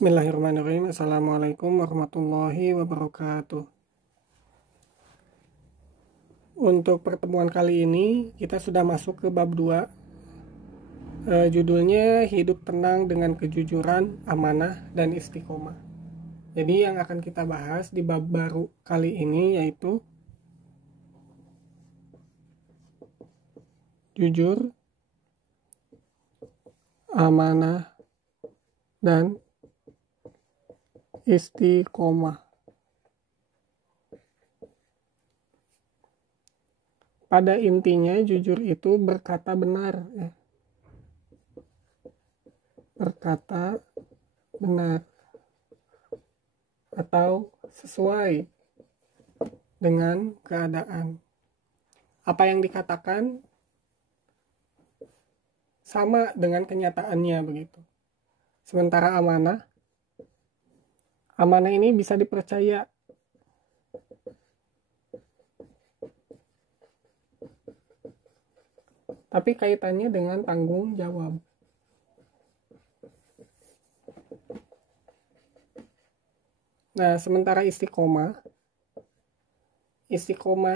Bismillahirrahmanirrahim. Assalamualaikum warahmatullahi wabarakatuh. Untuk pertemuan kali ini kita sudah masuk ke bab 2. Judulnya hidup tenang dengan kejujuran, amanah, dan istiqomah. Jadi yang akan kita bahas di bab baru kali ini yaitu jujur, amanah, dan istiqomah. Pada intinya jujur itu berkata benar, berkata benar atau sesuai dengan keadaan. Apa yang dikatakan sama dengan kenyataannya begitu. Sementara amanah ini bisa dipercaya. Tapi kaitannya dengan tanggung jawab. Nah, sementara istiqomah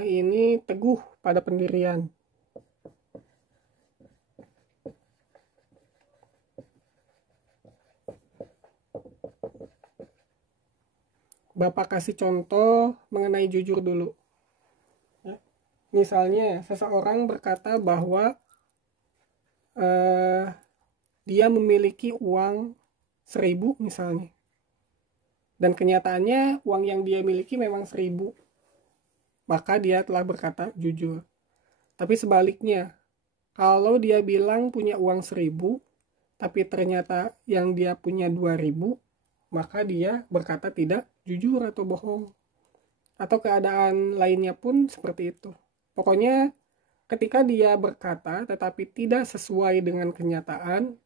ini teguh pada pendirian. Bapak kasih contoh mengenai jujur dulu. Misalnya, seseorang berkata bahwa dia memiliki uang 1.000 misalnya. Dan kenyataannya uang yang dia miliki memang 1.000. Maka dia telah berkata jujur. Tapi sebaliknya, kalau dia bilang punya uang 1.000, tapi ternyata yang dia punya 2.000, maka dia berkata tidak jujur atau bohong. Atau keadaan lainnya pun seperti itu. Pokoknya ketika dia berkata tetapi tidak sesuai dengan kenyataan,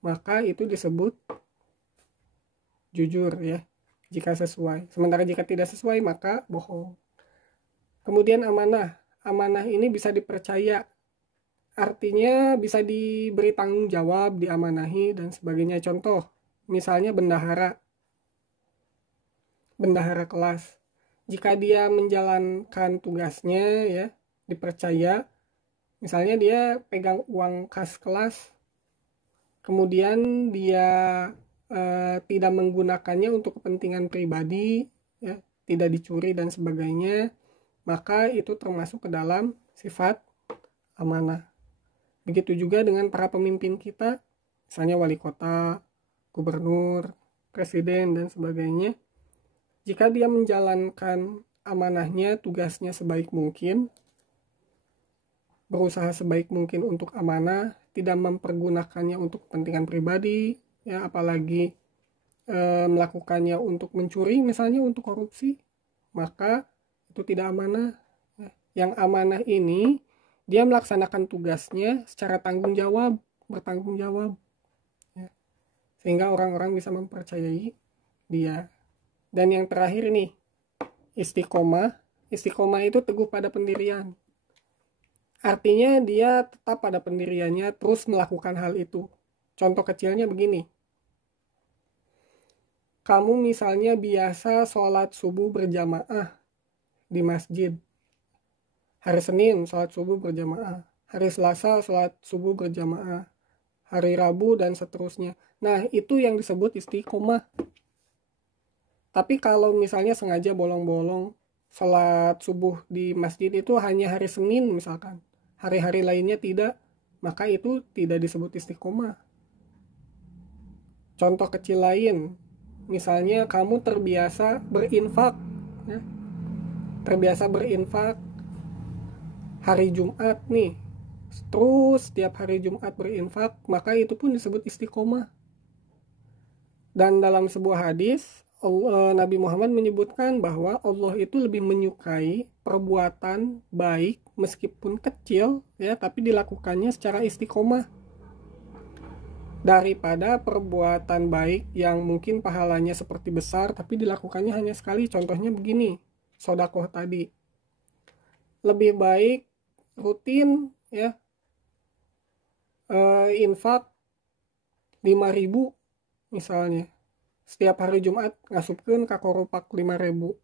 maka itu disebut jujur ya, jika sesuai. Sementara jika tidak sesuai maka bohong. Kemudian amanah ini bisa dipercaya. Artinya bisa diberi tanggung jawab, diamanahi dan sebagainya. Contoh, misalnya bendahara kelas. Jika dia menjalankan tugasnya ya, dipercaya, misalnya dia pegang uang kas kelas, kemudian dia tidak menggunakannya untuk kepentingan pribadi, ya, tidak dicuri dan sebagainya, maka itu termasuk ke dalam sifat amanah. Begitu juga dengan para pemimpin kita, misalnya wali kota, gubernur, presiden dan sebagainya. Jika dia menjalankan amanahnya, tugasnya sebaik mungkin, berusaha sebaik mungkin untuk amanah, tidak mempergunakannya untuk kepentingan pribadi, ya apalagi melakukannya untuk mencuri, misalnya untuk korupsi, maka itu tidak amanah. Yang amanah ini dia melaksanakan tugasnya secara bertanggung jawab, ya, sehingga orang-orang bisa mempercayai dia. Dan yang terakhir nih, istiqomah itu teguh pada pendirian. Artinya dia tetap pada pendiriannya, terus melakukan hal itu. Contoh kecilnya begini. Kamu misalnya biasa sholat subuh berjamaah di masjid. Hari Senin sholat subuh berjamaah. Hari Selasa sholat subuh berjamaah. Hari Rabu dan seterusnya. Nah, itu yang disebut istiqomah. Tapi kalau misalnya sengaja bolong-bolong sholat subuh di masjid itu hanya hari Senin misalkan, hari-hari lainnya tidak, maka itu tidak disebut istiqomah. Contoh kecil lain, misalnya kamu terbiasa berinfak, ya, terbiasa berinfak hari Jumat nih, terus setiap hari Jumat berinfak, maka itu pun disebut istiqomah. Dan dalam sebuah hadis, Nabi Muhammad menyebutkan bahwa Allah itu lebih menyukai perbuatan baik meskipun kecil, ya, tapi dilakukannya secara istiqomah, daripada perbuatan baik yang mungkin pahalanya seperti besar tapi dilakukannya hanya sekali. Contohnya begini, sedekah tadi. Lebih baik rutin ya infak 5.000 misalnya, setiap hari Jumat ngasupkeun ka koropak 5.000,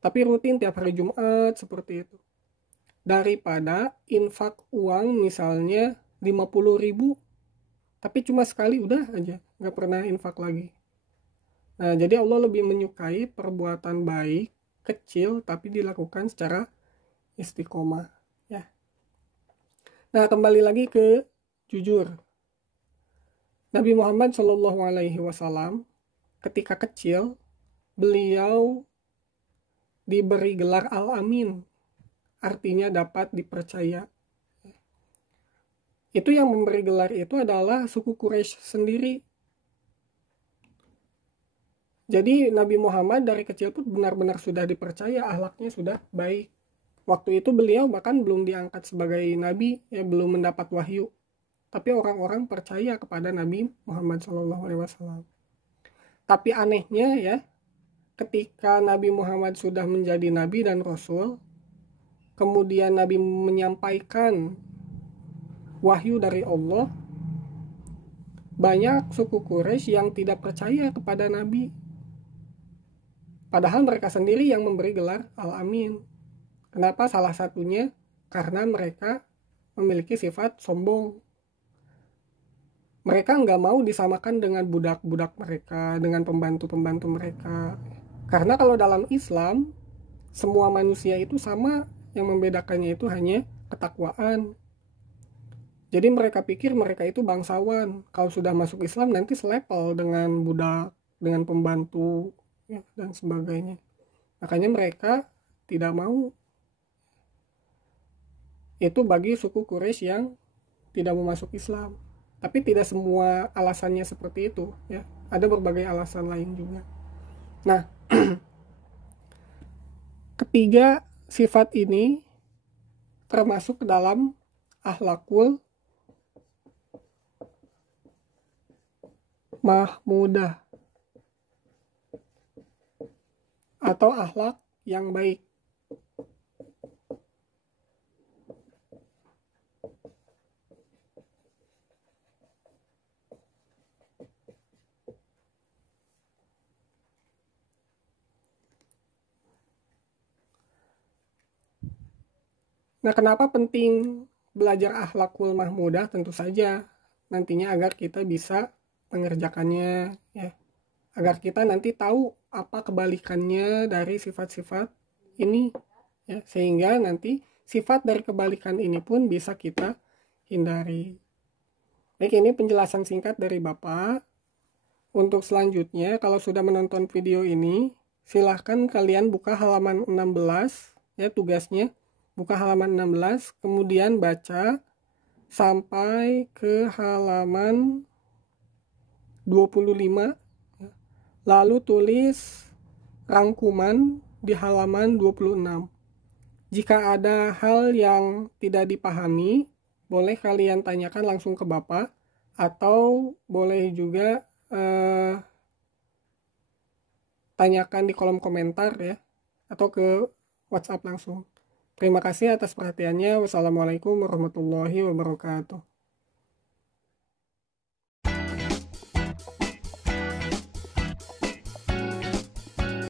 tapi rutin tiap hari Jumat seperti itu, daripada infak uang misalnya 50.000 tapi cuma sekali udah aja, nggak pernah infak lagi. Nah, jadi Allah lebih menyukai perbuatan baik kecil tapi dilakukan secara istiqomah, ya. Nah, kembali lagi ke jujur. Nabi Muhammad Shallallahu Alaihi Wasallam ketika kecil beliau diberi gelar Al-Amin, artinya dapat dipercaya. Itu yang memberi gelar itu adalah suku Quraisy sendiri. Jadi Nabi Muhammad dari kecil pun benar-benar sudah dipercaya, akhlaknya sudah baik. Waktu itu beliau bahkan belum diangkat sebagai nabi, ya belum mendapat wahyu. Tapi orang-orang percaya kepada Nabi Muhammad SAW. Tapi anehnya ya, ketika Nabi Muhammad sudah menjadi nabi dan rasul, kemudian Nabi menyampaikan wahyu dari Allah, banyak suku Quraisy yang tidak percaya kepada Nabi. Padahal mereka sendiri yang memberi gelar Al-Amin. Kenapa? Salah satunya karena mereka memiliki sifat sombong. Mereka nggak mau disamakan dengan budak-budak mereka, dengan pembantu-pembantu mereka. Karena kalau dalam Islam, semua manusia itu sama, yang membedakannya itu hanya ketakwaan. Jadi mereka pikir mereka itu bangsawan. Kalau sudah masuk Islam nanti selepel dengan budak, dengan pembantu, ya, dan sebagainya. Makanya mereka tidak mau. Itu bagi suku Quraisy yang tidak mau masuk Islam. Tapi tidak semua alasannya seperti itu, ya. Ada berbagai alasan lain juga. Nah, ketiga sifat ini termasuk ke dalam akhlakul mahmudah atau akhlak yang baik. Nah, kenapa penting belajar akhlakul mahmudah? Tentu saja nantinya agar kita bisa mengerjakannya, ya. Agar kita nanti tahu apa kebalikannya dari sifat-sifat ini, ya, sehingga nanti sifat dari kebalikan ini pun bisa kita hindari. Baik, ini penjelasan singkat dari Bapak. Untuk selanjutnya, kalau sudah menonton video ini, silahkan kalian buka halaman 16, ya, tugasnya. Buka halaman 16, kemudian baca sampai ke halaman 25, lalu tulis rangkuman di halaman 26. Jika ada hal yang tidak dipahami, boleh kalian tanyakan langsung ke Bapak, atau boleh juga tanyakan di kolom komentar, ya, atau ke WhatsApp langsung. Terima kasih atas perhatiannya. Wassalamualaikum warahmatullahi wabarakatuh.